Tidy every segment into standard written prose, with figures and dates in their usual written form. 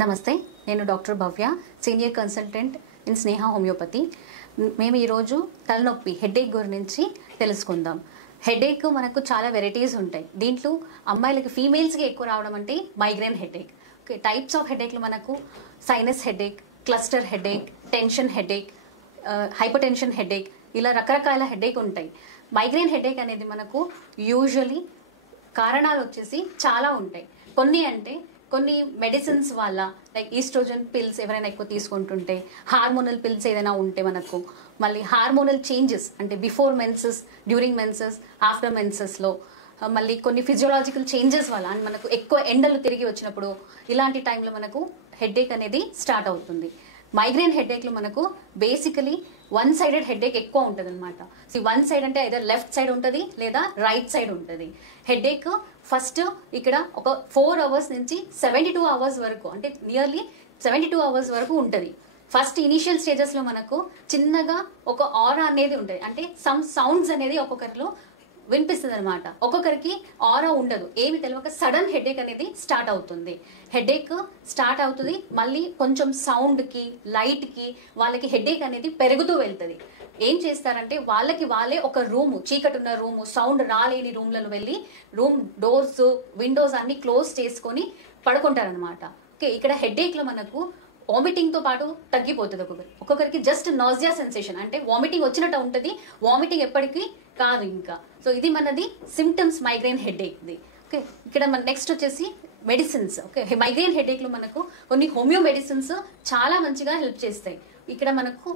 నమస్తే, నేను doctor Bhavya, senior consultant in Sneha homeopathy. మేము ఈరోజు తలనొప్పి హెడేక్ గురించి తెలుసుకుందాం. హెడేక్ మనకు చాలా వెరైటీస్ ఉంటాయి. దీంట్లో అమ్మాయిలకి ఫీమేల్స్కి ఎక్కువ రావడం అంటే migraine headache. Okay, types of హెడేక్లు మనకు sinus headache, cluster headache, tension headache, hypertension headache, ఇలా రకరకాల హెడేక్ ఉంటాయి. మైగ్రేన్ హెడేక్ అనేది మనకు యూజువలీ కారణాలు వచ్చేసి చాలా ఉంటాయి. కొన్ని మెడిసిన్స్ వల్ల, లైక్ ఈస్ట్రోజన్ పిల్స్ ఎవరైనా ఎక్కువ తీసుకుంటుంటే, హార్మోనల్ పిల్స్ ఏదైనా ఉంటే మనకు, మళ్ళీ హార్మోనల్ చేంజెస్ అంటే before menses, during menses, after మెన్సెస్లో, మళ్ళీ కొన్ని ఫిజియోలాజికల్ చేంజెస్ వల్ల అండ్ మనకు ఎక్కువ ఎండలు తిరిగి వచ్చినప్పుడు ఇలాంటి టైంలో మనకు హెడేక్ అనేది స్టార్ట్ అవుతుంది. మైగ్రేన్ హెడేక్లో మనకు బేసికలీ వన్ సైడెడ్ హెడేక్ ఎక్కువ ఉంటుంది అనమాట. వన్ సైడ్ అంటే ఐదర్ లెఫ్ట్ సైడ్ ఉంటుంది లేదా రైట్ సైడ్ ఉంటుంది. హెడేక్ ఫస్ట్ ఇక్కడ ఒక 4 hours నుంచి 72 hours వరకు, అంటే నియర్లీ 72 hours వరకు ఉంటుంది. ఫస్ట్ ఇనీషియల్ స్టేజెస్లో మనకు చిన్నగా ఒక ఆరా అనేది ఉంటుంది, అంటే సమ్ సౌండ్స్ అనేది ఒక్కొక్కరిలో వినిపిస్తుంది అనమాట. ఒక్కొక్కరికి ఆరా ఉండదు, ఏమి తెలియక సడన్ హెడేక్ అనేది స్టార్ట్ అవుతుంది. హెడేక్ స్టార్ట్ అవుతుంది, మళ్ళీ కొంచెం సౌండ్కి, లైట్కి వాళ్ళకి హెడేక్ అనేది పెరుగుతూ వెళ్తుంది. ఏం చేస్తారంటే వాళ్ళే ఒక రూము, చీకటి ఉన్న రూము, సౌండ్ రాలేని రూమ్లను వెళ్ళి రూమ్ డోర్స్, విండోస్ అన్ని క్లోజ్ చేసుకొని పడుకుంటారనమాట. ఓకే, ఇక్కడ హెడేక్లో మనకు వామిటింగ్తో పాటు తగ్గిపోతుంది. ఒక్కొక్కరికి జస్ట్ నాజియా సెన్సేషన్, అంటే వామిటింగ్ వచ్చినట్టు ఉంటుంది, వామిటింగ్ ఎప్పటికీ కాదు ఇంకా. సో ఇది మనది సిమ్టమ్స్ మైగ్రేన్ హెడేక్ది. ఓకే, ఇక్కడ మన నెక్స్ట్ వచ్చేసి మెడిసిన్స్. ఓకే, మైగ్రేన్ హెడేక్లో మనకు కొన్ని హోమియో మెడిసిన్స్ చాలా మంచిగా హెల్ప్ చేస్తాయి. ఇక్కడ మనకు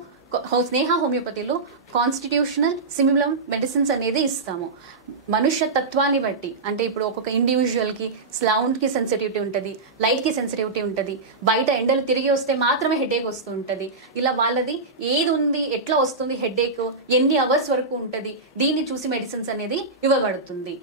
స్నేహ హోమియోపతిలో కాన్స్టిట్యూషనల్ సిమిలం మెడిసిన్స్ అనేది ఇస్తాము. మనుష్య తత్వాన్ని బట్టి, అంటే ఇప్పుడు ఒక్కొక్క ఇండివిజువల్కి సౌండ్కి సెన్సిటివిటీ ఉంటుంది, లైట్కి సెన్సిటివిటీ ఉంటుంది, బయట ఎండలు తిరిగి వస్తే మాత్రమే హెడేక్ వస్తూ ఉంటుంది. ఇలా వాళ్ళది ఏది ఉంది, ఎట్లా వస్తుంది హెడేక్, ఎన్ని అవర్స్ వరకు ఉంటుంది, దీన్ని చూసి మెడిసిన్స్ అనేది ఇవ్వబడుతుంది.